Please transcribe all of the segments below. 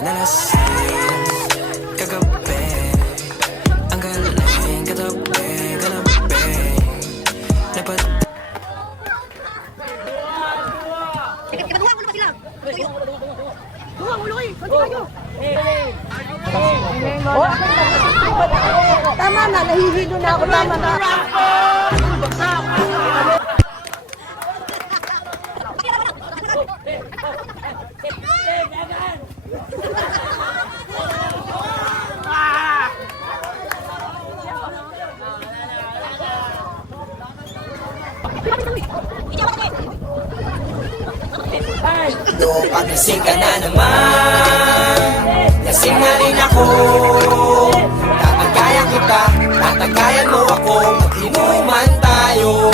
Nalasing kagabi, ang galing katabi, dapat tama na, nahihilo na ako, tama na. Pagising ka na naman, lasing na rin ako. Tatagayan kita, tatagayan mo ako, mag-inuman tayo.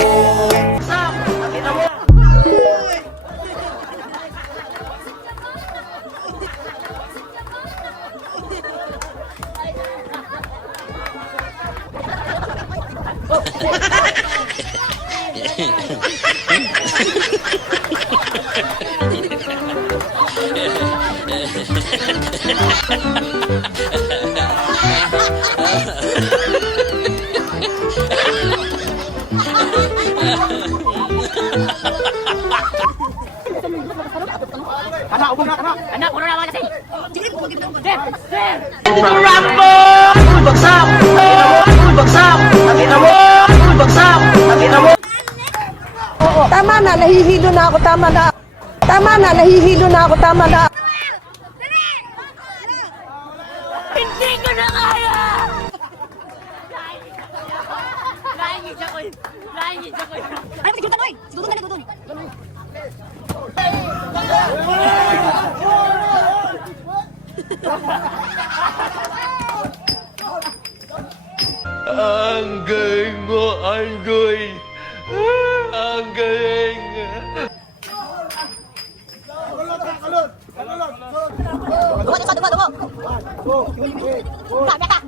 Anak, ulo naman kasi. Tama na, nahihilo na ako, tama na. Tama na, nahihilo na ako, tama na. Hindi ko na kaya! Laingit ako eh! Laingit ako eh! Ay, sige ka, Noy! Siguro ka na, siguro. Ang galing mo, Andoy! Ang galing! Dumo, dumo, dumo! Sabi ka!